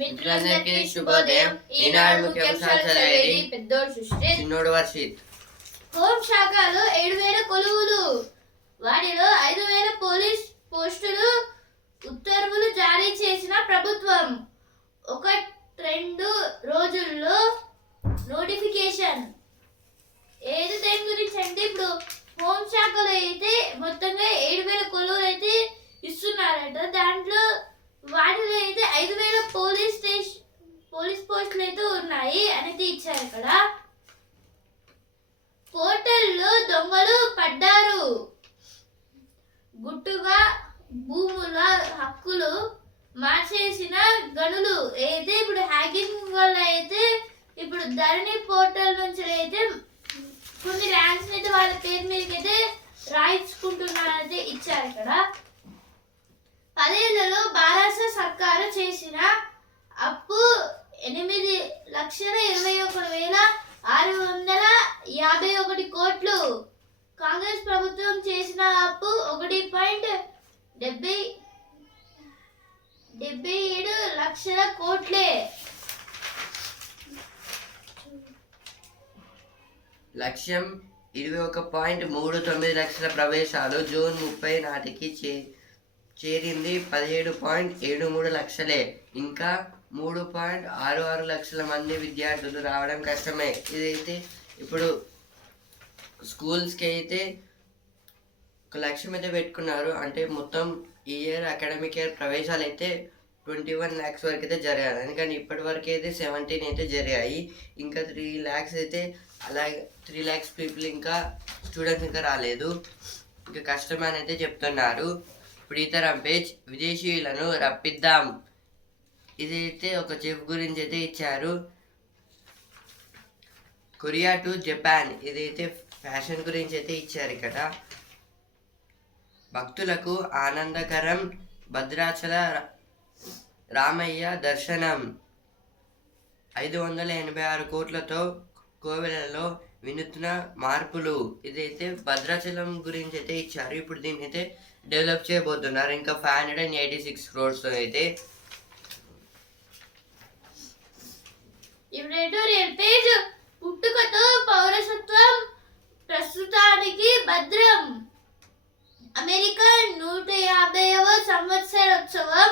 మిత్రులందరికీ శుభోదయం. ఈనాడు ముఖ్యాంశాలు చదివేది పెద్దోడు సృష్టి, చిన్నోడు వర్షిత్. హోంశాఖలో 7,000 కొలువులు, వాటిలో 5,000 పోలీస్ పోస్టులు ఉత్తర్వులు జారీ చేసిన ప్రభుత్వం. 1-2 రోజుల్లో నోటిఫికేషన్. ఏది దేని గురించి అంటే ఇప్పుడు హోంశాఖలో అయితే మొత్తంగా 7,000 కొలువులు అయితే ఇస్తున్నారట. దాంట్లో వాటిలో అయితే 5,000 పోలీస్ పోస్టులు అయితే ఉన్నాయి అనేది ఇచ్చారు. ఇక్కడ పోర్టల్లో దొంగలు పడ్డారు. గుట్టుగా భూముల హక్కులు మార్చేసిన గనులు అయితే ఇప్పుడు హ్యాకింగ్ వల్ల అయితే ఇప్పుడు ధరణి పోర్టల్ నుంచి అయితే కొన్ని ల్యాండ్స్ అయితే వాళ్ళ పేరు మీదకి అయితే రాయించుకుంటున్నారైతే ఇచ్చారు. ఇక్కడ 10 ఏళ్లలో మహారాష్ట్ర సర్కారు చేసిన అప్పు 8,21,651 కోట్లు. కాంగ్రెస్ ప్రభుత్వం చేసిన అప్పు 1.77 లక్షల కోట్లే. లక్ష్యం 21.39 లక్షల ప్రవేశాలు. జూన్ 30 నాటికి చేరింది 17.73 లక్షలే. ఇంకా 3.66 లక్షల మంది విద్యార్థులు రావడం కష్టమే. ఇదైతే ఇప్పుడు స్కూల్స్కి అయితే ఒక లక్ష్యం అయితే పెట్టుకున్నారు. అంటే మొత్తం ఈ ఇయర్ అకాడమిక్ ఇయర్ ప్రవేశాలు అయితే 21 lakhs వరకు అయితే జరిగాయి. అందుకని ఇప్పటి వరకు అయితే 17 అయితే జరిగాయి. ఇంకా 3 lakhs అయితే అలాగే 3 lakhs పీపుల్ ఇంకా స్టూడెంట్స్ ఇంకా రాలేదు. ఇంకా కష్టమని అయితే చెప్తున్నారు. ఇప్పుడు ఈ తరం పేజ్ విదేశీయులను రప్పిద్దాం. ఇదైతే ఒక చెఫ్ గురించి అయితే ఇచ్చారు. కొరియా టు జపాన్, ఇదైతే ఫ్యాషన్ గురించి అయితే ఇచ్చారు. ఇక్కడ భక్తులకు ఆనందకరం, భద్రాచల రామయ్య దర్శనం. 586 కోట్లతో కోవెలలో వినూత్న మార్పులు. ఇదైతే భద్రాచలం గురించి అయితే ఇచ్చారు. ఇప్పుడు దీన్ని అయితే డెవలప్ చేయబోతున్నారు. ఇంకా 586 crores అయితే. పుట్టుకతో పౌరసత్వం ప్రస్తుతానికి భద్రం. అమెరికా 150వ సంవత్సరోత్సవం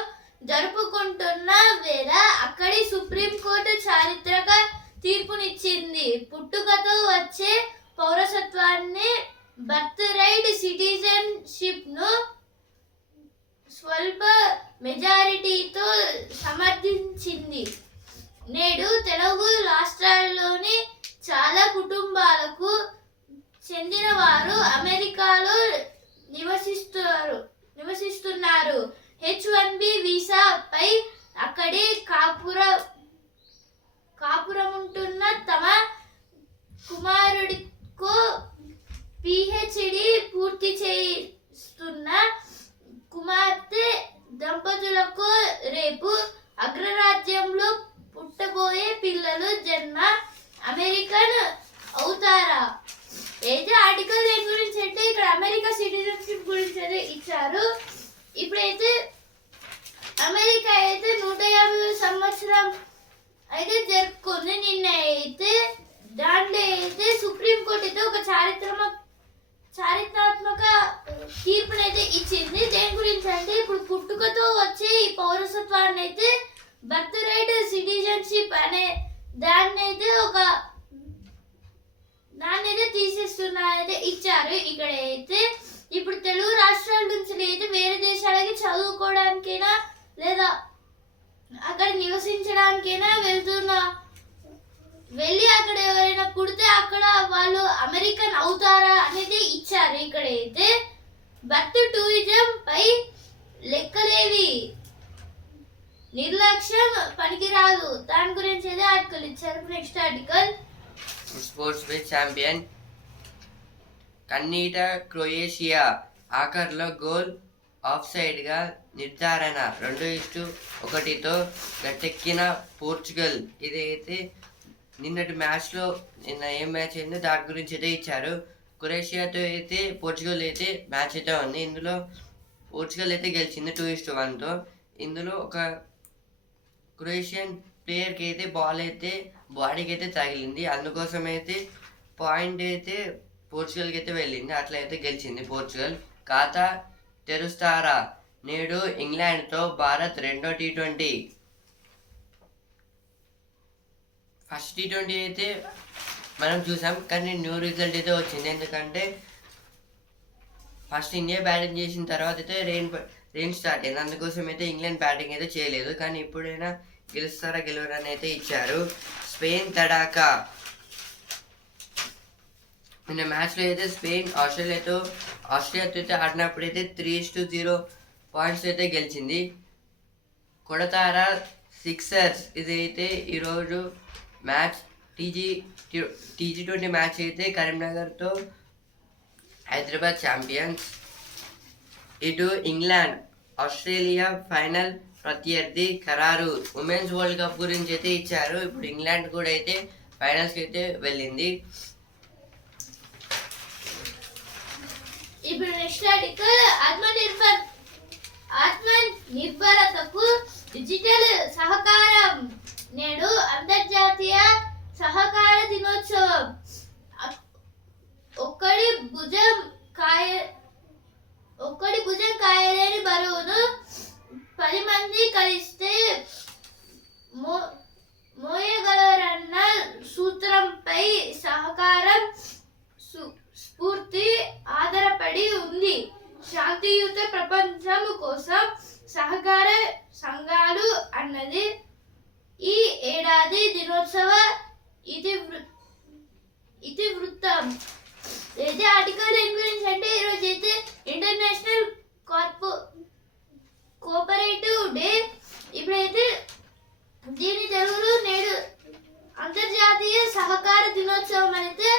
జరుపుకుంటున్న వేళ అక్కడి సుప్రీంకోర్టు చారిత్రక తీర్పునిచ్చింది. పుట్టుకతో వచ్చే పౌరసత్వాన్ని, బర్త్ రైట్ సిటిజన్షిప్ ను స్వల్ప మెజారిటీతో సమర్థించింది. నేడు తెలుగు రాష్ట్రాల్లోని చాలా కుటుంబాలకు చెందిన వారు అమెరికాలో నివసిస్తున్నారు. H1B వీసాపై అక్కడి కాపురముంటున్న తమ కుమారుడికో PhD పూర్తి చేస్తున్న కుమార్తె దంపతులకు రేపు అగ్రరాజ్యంలో పుట్టబోయే పిల్లలు జన్మ అమెరికన్ అవుతారా? అయితే ఆర్టికల్ దేని గురించి అంటే ఇక్కడ అమెరికా సిటిజన్షిప్ గురించి అయితే ఇచ్చారు. ఇప్పుడైతే అమెరికా అయితే 150 సంవత్సరం అయితే జరుపుకుంది. నిన్న అయితే దాంట్లో అయితే సుప్రీంకోర్టు అయితే ఒక చారిత్రాత్మక తీర్పునైతే ఇచ్చింది. దేని గురించి అంటే ఇప్పుడు పుట్టుకతో వచ్చే ఈ పౌరసత్వాన్ని అయితే బర్త్ రైట్ సిటిజన్షిప్ అనే దాన్ని అయితే తీసేస్తున్నారైతే ఇచ్చారు. ఇక్కడ అయితే ఇప్పుడు తెలుగు రాష్ట్రాల నుంచి అయితే వేరే దేశాలకి చదువుకోవడానికైనా లేదా అక్కడ నివసించడానికైనా వెళ్ళి అక్కడ ఎవరైనా పుడితే అక్కడ వాళ్ళు అమెరికన్ అవుతారా అనేది ఇచ్చారు. ఇక్కడ అయితే బర్త్ టూరిజం పై లెక్కలేవి, నిర్లక్ష్యం పనికిరాదు. దాని గురించి అయితే ఆర్టికల్ ఇచ్చారు. Next article sports page champion కన్నీట క్రొయేషియా ఆఖర్లో గోల్ ఆఫ్ సైడ్ గా నిర్ధారణ. 2-1తో గట్టెక్కిన పోర్చుగల్. ఇదైతే నిన్నటి మ్యాచ్లో ఏం మ్యాచ్ అయిందో దాని గురించి అయితే ఇచ్చారు. క్రొయేషియాతో అయితే పోర్చుగల్ అయితే మ్యాచ్ అయితే ఉంది. ఇందులో పోర్చుగల్ అయితే గెలిచింది 2-1తో. ఇందులో ఒక క్రొయేషియన్ ప్లేయర్కి అయితే బాల్ అయితే బాడీకి అయితే తగిలింది, అందుకోసం అయితే పాయింట్ అయితే పోర్చుగల్కి అయితే వెళ్ళింది. అట్లా అయితే గెలిచింది పోర్చుగల్. ఖాతా తెరుస్తారా నేడు ఇంగ్లాండ్తో భారత్ రెండో టీ20. ఫస్ట్ టీ20 అయితే మనం చూసాం, కానీ న్యూ రిజల్ట్ అయితే వచ్చింది. ఎందుకంటే ఫస్ట్ ఇండియా బ్యాటింగ్ చేసిన తర్వాత అయితే రెయిన్ స్టార్ట్ అయింది, అందుకోసం అయితే ఇంగ్లాండ్ బ్యాటింగ్ అయితే చేయలేదు. కానీ ఇప్పుడైనా గెలుస్తారా గెలవరా అని అయితే ఇచ్చారు. స్పెయిన్ తడాకా. నిన్న మ్యాచ్లో అయితే స్పెయిన్ ఆస్ట్రేలియాతో అయితే ఆడినప్పుడు అయితే 3-0 పాయింట్స్ అయితే గెలిచింది. కొడతారా సిక్సర్స్. ఇదైతే ఈరోజు మ్యాచ్ టీజీ20 మ్యాచ్ అయితే కరీంనగర్తో హైదరాబాద్ ఛాంపియన్స్. ఇటు ఇంగ్లాండ్ ఆస్ట్రేలియా ఫైనల్ ప్రత్యర్థి ఖరారు. ఉమెన్స్ వరల్డ్ కప్ గురించి అయితే ఇచ్చారు. ఇప్పుడు ఇంగ్లాండ్ కూడా అయితే ఫైనల్స్కి అయితే వెళ్ళింది. ఇప్పుడు నెక్స్ట్ ఆర్టికల్ ఆత్మనిర్భరతకు డిజిటల్ సహకారం. నేడు అంతర్జాతీయ సహకార దినోత్సవం. ఒక్కడి భుజం కాయలేని బరువును 10 మంది కలిస్తే మోయగలరన్న సూత్రంపై సహకారం స్ఫూర్తి ఆధారపడి ఉంది. శాంతియుత ప్రపంచం కోసం సహకార సంఘాలు అన్నది ఈ ఏడాది దినోత్సవ ఇతివృత్తం. అయితే ఆర్టికల్ ఏం గురించి అంటే ఈరోజు అయితే ఇంటర్నేషనల్ కోఆపరేటివ్ డే. ఇప్పుడైతే దీని తెలుగులో నేడు అంతర్జాతీయ సహకార దినోత్సవం అయితే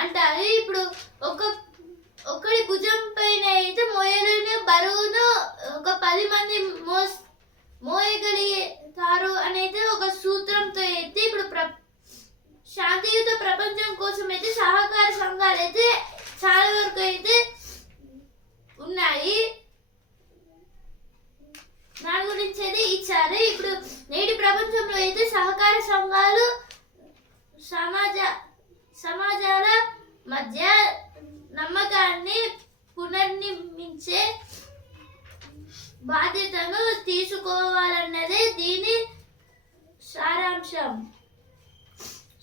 అంటారు. ఇప్పుడు ఒక్కడి భుజం పైన అయితే మోయలేని బరువును ఒక 10 మంది మోయగలుగుతారు అనేది ఒక సూత్రంతో అయితే ఇప్పుడు శాంతియుత ప్రపంచం కోసం అయితే సహకార సంఘాలు అయితే చాలా వరకు అయితే ఉన్నాయి. దాని గురించి అయితే ఇచ్చారు. ఇప్పుడు నేటి ప్రపంచంలో అయితే సహకార సంఘాలు సమాజాల మధ్య నమ్మకాన్ని పునర్నిర్మించే బాధ్యతను తీసుకోవాలన్నదే దీని సారాంశం.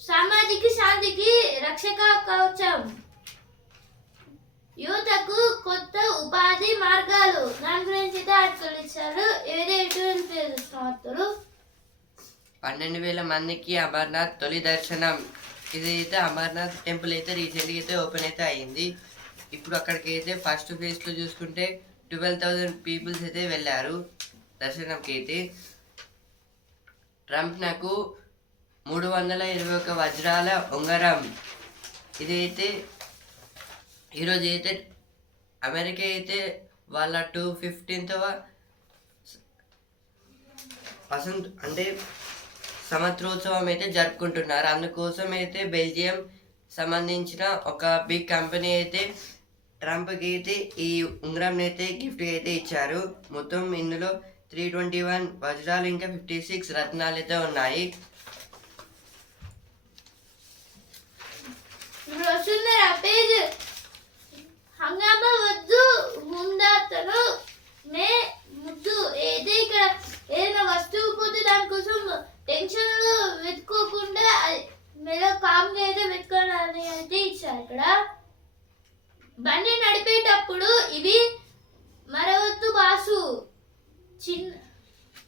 సామాజిక శాంతికి రక్షక కవచం. యువతకు కొత్త ఉపాధి మార్గాలు. దాని గురించి అయితే ఆర్టికల్ ఇచ్చారు. ఏదైతే 12,000 మందికి అమర్నాథ్ తొలి దర్శనం. ఇది అయితే అమర్నాథ్ టెంపుల్ అయితే రీసెంట్గా అయితే ఓపెన్ అయితే అయ్యింది. ఇప్పుడు అక్కడికి అయితే ఫస్ట్ ఫేజ్లో చూసుకుంటే 12,000 పీపుల్స్ అయితే వెళ్ళారు దర్శనంకి అయితే. ట్రంప్ నాకు 321 వజ్రాల ఉంగరం. ఇదైతే ఈరోజు అయితే అమెరికా అయితే వాళ్ళ 215వ అంటే సంవత్సరోత్సవం అయితే జరుపుకుంటున్నారు. అందుకోసం అయితే బెల్జియం సంబంధించిన ఒక బిగ్ కంపెనీ అయితే ట్రంప్కి అయితే ఈ ఉంగరంని అయితే గిఫ్ట్గా అయితే ఇచ్చారు. మొత్తం ఇందులో 321 వజ్రాలు ఇంకా 56 రత్నాలు అయితే ఉన్నాయి. హంగామా వద్దు హుందాతను మే ముద్దు. అయితే ఇక్కడ ఏదైనా వస్తువు పోతే దానికోసం టెన్షన్లు వెతుక్కోకుండా మెల్ల కామ్గా అయితే వెతుకోవాలని అయితే ఇచ్చారు. ఇక్కడ బండి నడిపేటప్పుడు ఇవి మరవద్దు బాసు.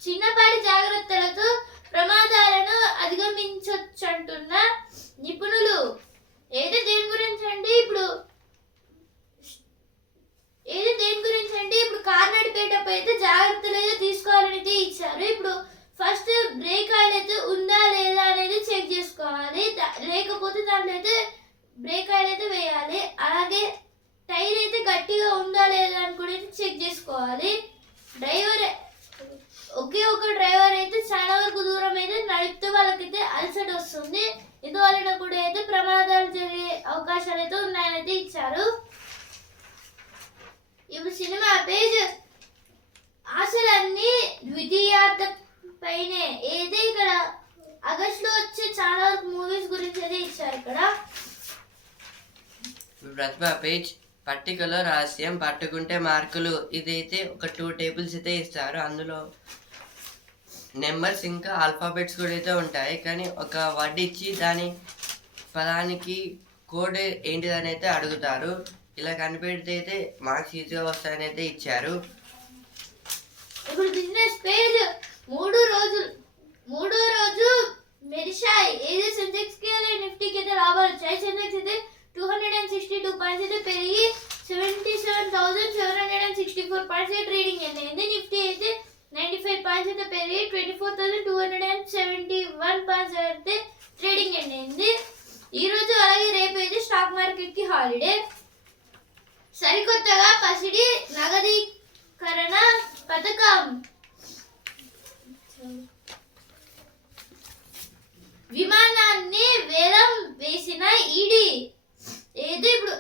చిన్నపాటి జాగ్రత్తలతో ప్రమాదాలను అధిగమించొచ్చంటున్న నిపుణులు. ఏది దేని గురించి అంటే ఇప్పుడు కార్ నడిపేటప్పుడు అయితే జాగ్రత్తలు అయితే తీసుకోవాలని అయితే ఇచ్చారు. ఇప్పుడు ఫస్ట్ బ్రేక్ ఆయిల్ అయితే ఉందా లేదా అనేది చెక్ చేసుకోవాలి. లేకపోతే దాంట్లో అయితే బ్రేక్ ఆయిల్ అయితే వేయాలి. అలాగే టైర్ అయితే గట్టిగా ఉందా లేదా అని కూడా అయితే చెక్ చేసుకోవాలి. ఒకే ఒక డ్రైవర్ అయితే చాలా వరకు దూరం అయితే నడిపితే వాళ్ళకైతే అలసట వస్తుంది. ఇందువలన కూడా అయితే ప్రమాదాలు జరిగే అవకాశాలు అయితే ఉన్నాయని అయితే ఇచ్చారు. ఇప్పుడు సినిమా పేజ్. ఆశలన్నీ ద్వితీయార్థ పైనే అయితే ఇక్కడ ఆగస్ట్ లో వచ్చే చాలా వరకు మూవీస్ గురించి అయితే ఇచ్చారు ఇక్కడ. ప్రతిభ పేజ్ పట్టికలో రహస్యం పట్టుకుంటే మార్కులు. ఇదైతే ఒక 2 టేబుల్స్ అయితే ఇస్తారు. అందులో నెంబర్స్ ఇంకా ఆల్ఫాబెట్స్ కూడా అయితే ఉంటాయి. కానీ ఒక వర్డ్ ఇచ్చి దాని పదానికి కోడ్ ఏంటిదని అయితే అడుగుతారు. ఇలా కనిపెడితే అయితే మార్క్స్ ఈజీగా వస్తాయని అయితే ఇచ్చారు. ఇప్పుడు బిజినెస్ పేజ్ మూడో రోజు మెరిషాయి ఏది సెన్సెక్స్ కి అలాగే నిఫ్టీకి అయితే లాభాలు వచ్చాయి. సెన్సెక్స్ అయితే 262 పాయింట్స్ అయితే పెరిగి 77,764 పాయింట్స్ అయితే ట్రేడింగ్ అయింది. నిఫ్టీ అయితే 95 పాయింట్స్ అయితే పెరిగి 24,271 పాయింట్స్ అయితే ట్రేడింగ్ అయింది. ఈ రోజు అలాగే రేపు అయితే స్టాక్ మార్కెట్ కి హాలిడే. సరికొత్తగా పసిడి నగదీకరణ పథకం విమానాన్ని వేలం వేసిన ఈడీ. ఏది ఇప్పుడు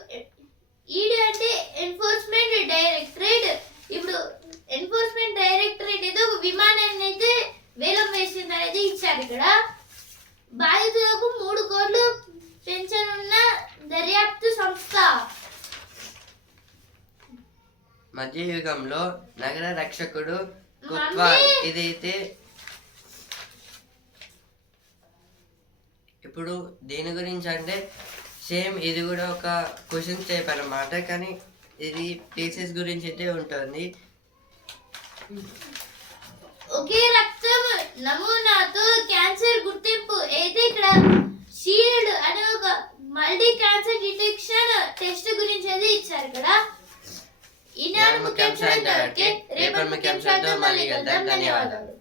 ఈడీ అంటే ఎన్ఫోర్స్మెంట్ డైరెక్టరేట్. ఇప్పుడు ఎన్ఫోర్స్మెంట్ డైరెక్టరేట్ ఏదో ఒక విమానాన్ని అయితే వేలం వేసింది అనేది ఇచ్చారు ఇక్కడ. బాధితులకు 3 కోట్లు పెంచనున్న దర్యాప్తు సంస్థ. మధ్యయుగంలో నగర రక్షకుడు కుత్వాల్. ఇదైతే ఇప్పుడు దేని గురించి అంటే సేమ్ ఇది కూడా ఒక క్వశ్చన్ టైప్ అన్నమాట. కానీ ఇది ప్లేసెస్ గురించి అయితే ఉంటుంది. ఒకే రక్తం నమూనాతో క్యాన్సర్ గుర్తింపు. అయితే ఇక్కడ షీల్డ్ అనే ఒక మల్టీ క్యాన్సర్ డిటెక్షన్ టెస్ట్ గురించి అయితే ఇచ్చారు ఇక్కడ. ఈనాడు ముఖ్యాంశాలు రేపటి ముఖ్యాంశాలతో మళ్ళీ కలుద్దాం. ధన్యవాదాలు.